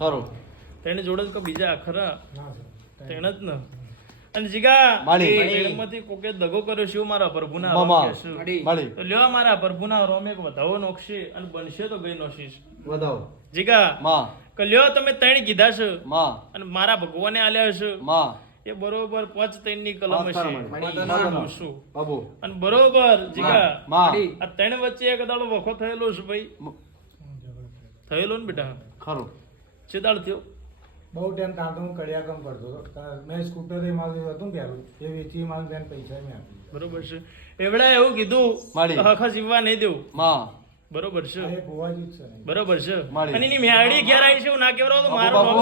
ખરું તેને જોડે કે બીજા ખરા તેને જ ને અને જીગા માંથી કોકે દગો કર્યો શું મારા પ્રભુના રોમ કહેશું તો લ્યો મારા પ્રભુના રોમ એક વધાવો નોખશે અને બનશે તો ગઈ નોશીશ વધાવો જીગા કે લ્યો તમે ત્રણ કીધા છે અને મારા ભગવાને આલ્યા છે એ બરોબર 5-3 ની કલમ હશે અને બરોબર જીગા આ ત્રણ વચ્ચે એક દાડો વખો થયેલો છે ભાઈ થયેલો ને બેટા ખરું ચેદાળ થયો બહુ ટાઈમ તાર તો હું કડિયા કામ કરતો હતો મેં સ્કૂટર એ મારું હતું પહેલું એ વેચી મારું બેન પૈસા મેં આપ્યું બરોબર છે એવડા એવું કીધું હખા જીવવા નહીં દેવું બરોબર છે એ ભુવાજી જ છે બરોબર છે અને એની મેળી ઘેર આવી છે ના કેવરો તો મારું નામ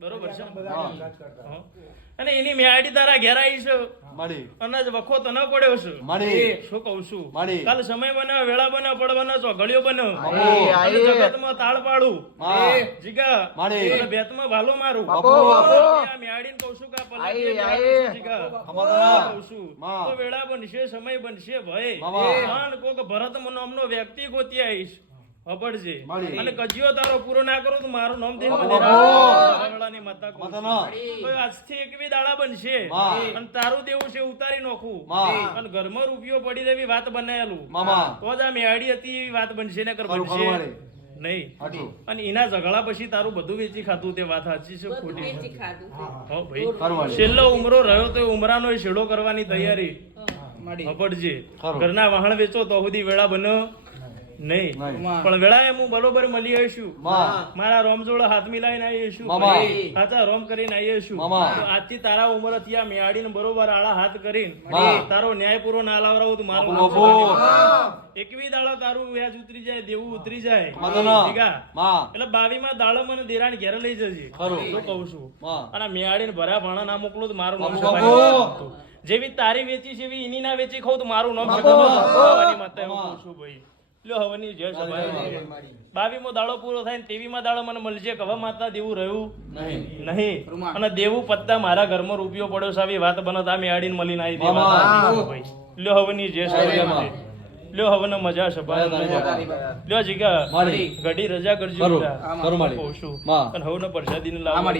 બરોબર છે અને એની મેળી તારા ઘેર આવી છે અનાજ વખો તો ન પડ્યો છે શું કહું છું કાલ સમય બને વેળા બને પડવાનો ચોઘડિયો બને જગતમાં તાળ પાડું જીગા બેતમાં ભાલો મારું મેળીને કહું છું કે જીગા કહું છું તો વેળા બનશે સમય બનશે ભય કોક ભરત નામનો વ્યક્તિ ગોતી આવીશ અપડજે અને કજિયો તારો પૂરો ના કરો તો મારું નામ દેવાની માતા કહું તો આજથી એક બી દાડા બનશે અને તારું દેવું છે ઉતારી નાખું અને ઘરમાં રૂપિયો પડી રહેવી વાત બનાયેલું તો જ આ મેળી હતી એવી વાત બનશે ને કર બનશે નહીં અને એના ઝઘડા પછી તારું બધું વેચી ખાતું તે વાત સાચી છે ખોટી હા ભાઈ છેલ્લો ઉમરો રહ્યો તો ઉમરાનો છેડો કરવાની તૈયારી અપડજે ઘરના વાહણ વેચો તો સુધી વેળા બનો નહીં પણ વેળા હું બરોબર મળી આવીશું મારા રોમ જોડે હાથ મિલાઈને આવીશું સાચા રોમ કરીને આવીશું આજથી તારા ઉંમર થી મેળીને બરોબર આળા હાથ કરીને તારો ન્યાય પૂરો ના લાવરાવું તો મારો એકવી દાડો તારું વ્યાજ ઉતરી જાય દેવું ઉતરી જાય એટલે 22માં દાડો મને દેરાણ ઘેર લઈ જજે તો કહું છું અને મેળીને ભર્યા ભાણા ના મોકલો તો મારું નામ જેવી તારી વેચી છે એવી એની ના વેચી ખાવ તો મારું નામ માતા એવું કહું છું ભાઈ 22મો દાડો પૂરો થાય ને 23માં દાડો મને મળશે કે હવે માતા દેવું રહ્યું નહીં અને દેવું પત્તા મારા ઘરમાં રૂપિયો પડ્યો છે આવી વાત બનો તમે આડીને મળીને આવી દેવા લ્યો હવની જે લ્યો હવને મજા છે લ્યો જીગા ઘડી રજા કરજો કહું છું અને હવને પ્રસાદીને લાવો